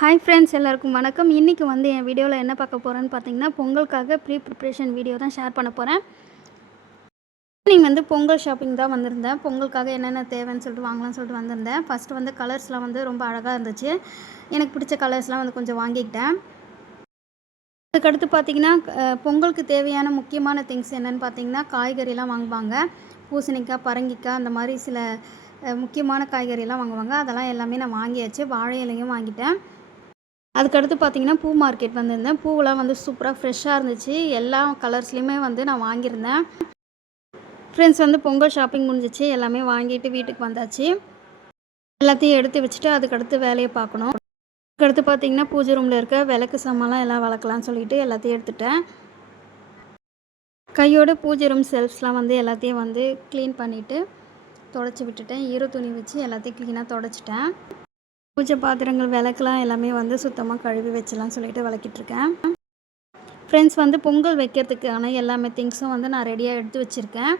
Hi friends, எல்லாருக்கும் வணக்கம். இன்றைக்கி வந்து என் வீடியோவில் என்ன பார்க்க போகிறேன்னு பார்த்தீங்கன்னா, பொங்கலுக்காக ப்ரிப்ரேஷன் வீடியோ தான் ஷேர் பண்ண போகிறேன். ஈவினிங் வந்து பொங்கல் ஷாப்பிங் தான் வந்திருந்தேன். பொங்கலுக்காக என்னென்ன தேவைன்னு சொல்லிட்டு வாங்கலாம்னு சொல்லிட்டு வந்திருந்தேன். ஃபஸ்ட்டு வந்து கலர்ஸ்லாம் வந்து ரொம்ப அழகாக இருந்துச்சு. எனக்கு பிடிச்ச கலர்ஸ்லாம் வந்து கொஞ்சம் வாங்கிக்கிட்டேன். அதுக்கடுத்து பார்த்திங்கன்னா, பொங்கலுக்கு தேவையான முக்கியமான திங்ஸ் என்னென்னு பார்த்தீங்கன்னா, காய்கறிலாம் வாங்குவாங்க. பூசணிக்காய், பரங்கிக்காய் அந்த மாதிரி சில முக்கியமான காய்கறியெல்லாம் வாங்குவாங்க. அதெல்லாம் எல்லாமே நான் வாங்கியாச்சு. வாழை இலையும் வாங்கிட்டேன். அதுக்கடுத்து பார்த்திங்கன்னா, பூ மார்க்கெட் வந்திருந்தேன். பூவெலாம் வந்து சூப்பராக ஃப்ரெஷ்ஷாக இருந்துச்சு. எல்லா கலர்ஸ்லேயுமே வந்து நான் வாங்கியிருந்தேன். ஃப்ரெண்ட்ஸ் வந்து பொங்கல் ஷாப்பிங் முடிஞ்சிச்சு. எல்லாமே வாங்கிட்டு வீட்டுக்கு வந்தாச்சு. எல்லாத்தையும் எடுத்து வச்சுட்டு அதுக்கடுத்து வேலையை பார்க்கணும். அதுக்கடுத்து பார்த்திங்கன்னா, பூஜை ரூமில் இருக்க விளக்கு சாமான்லாம் எல்லாம் வளர்க்கலான்னு சொல்லிட்டு எல்லாத்தையும் எடுத்துட்டேன். கையோட பூஜை ரூம் செல்ஃப்ஸ்லாம் வந்து எல்லாத்தையும் வந்து க்ளீன் பண்ணிவிட்டு தொடச்சி விட்டுட்டேன். ஈர துணி வச்சு எல்லாத்தையும் க்ளீனாக தொடச்சிட்டேன். பூஜை பாத்திரங்கள் விளக்குலாம் எல்லாமே வந்து சுத்தமாக கழுவி வச்சலாம்னு சொல்லிட்டு விளக்கிட்டுருக்கேன். ஃப்ரெண்ட்ஸ் வந்து பொங்கல் வைக்கிறதுக்கான எல்லாமே திங்ஸும் வந்து நான் ரெடியாக எடுத்து வச்சுருக்கேன்.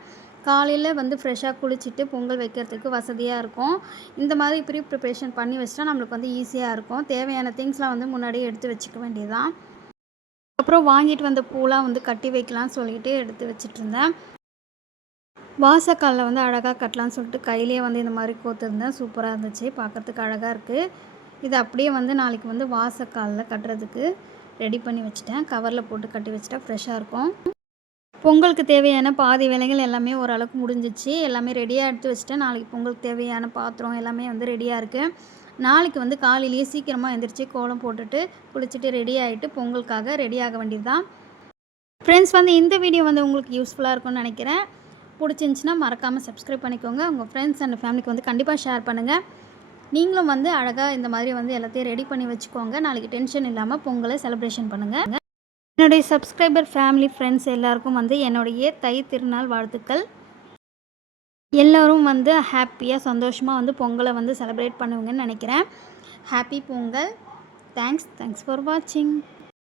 காலையில் வந்து ஃப்ரெஷ்ஷாக குளிச்சுட்டு பொங்கல் வைக்கிறதுக்கு வசதியாக இருக்கும். இந்த மாதிரி ப்ரிப்ரேஷன் பண்ணி வச்சிட்டா நம்மளுக்கு வந்து ஈஸியாக இருக்கும். தேவையான திங்ஸ்லாம் வந்து முன்னாடியே எடுத்து வச்சுக்க வேண்டியதுதான். அப்புறம் வாங்கிட்டு வந்த பூலாம் வந்து கட்டி வைக்கலாம்னு சொல்லிட்டு எடுத்து வச்சிட்ருந்தேன். வாசக்காலில் வந்து அழகாக கட்டலான்னு சொல்லிட்டு கையிலேயே வந்து இந்த மாதிரி கோத்துருந்தேன். சூப்பராக இருந்துச்சு, பார்க்குறதுக்கு அழகாக இருக்குது. இது அப்படியே வந்து நாளைக்கு வந்து வாசக்காலில் கட்டுறதுக்கு ரெடி பண்ணி வச்சுட்டேன். கவரில் போட்டு கட்டி வச்சுட்டா ஃப்ரெஷ்ஷாக இருக்கும். பொங்கலுக்கு தேவையான பாதி வேலைகள் எல்லாமே ஓரளவுக்கு முடிஞ்சிச்சு. எல்லாமே ரெடியாக எடுத்து வச்சுட்டேன். நாளைக்கு பொங்கலுக்கு தேவையான பாத்திரம் எல்லாமே வந்து ரெடியாக இருக்குது. நாளைக்கு வந்து காலையிலேயே சீக்கிரமாக எழுந்திரிச்சு கோலம் போட்டுட்டு குளிச்சுட்டு ரெடி ஆகிட்டு பொங்கலுக்காக ரெடி ஆக வேண்டியது தான். ஃப்ரெண்ட்ஸ் வந்து இந்த வீடியோ வந்து உங்களுக்கு யூஸ்ஃபுல்லாக இருக்கும்னு நினைக்கிறேன். பிடிச்சிருந்துச்சின்னா மறக்காமல் சப்ஸ்கிரைப் பண்ணிக்கோங்க. உங்கள் ஃப்ரெண்ட்ஸ் அண்ட் ஃபேமிலிக்கு வந்து கண்டிப்பாக ஷேர் பண்ணுங்கள். நீங்களும் வந்து அழகாக இந்த மாதிரி வந்து எல்லாத்தையும் ரெடி பண்ணி வச்சுக்கோங்க. நாளைக்கு டென்ஷன் இல்லாமல் பொங்கலை செலிப்ரேஷன் பண்ணுங்கள். என்னுடைய சப்ஸ்கிரைபர், ஃபேமிலி, ஃப்ரெண்ட்ஸ் எல்லாருக்கும் வந்து என்னுடைய தை திருநாள் வாழ்த்துக்கள். எல்லோரும் வந்து ஹாப்பியாக சந்தோஷமாக வந்து பொங்கலை வந்து செலிப்ரேட் பண்ணுவீங்கன்னு நினைக்கிறேன். ஹாப்பி பொங்கல். தேங்க்ஸ் ஃபார் வாட்சிங்.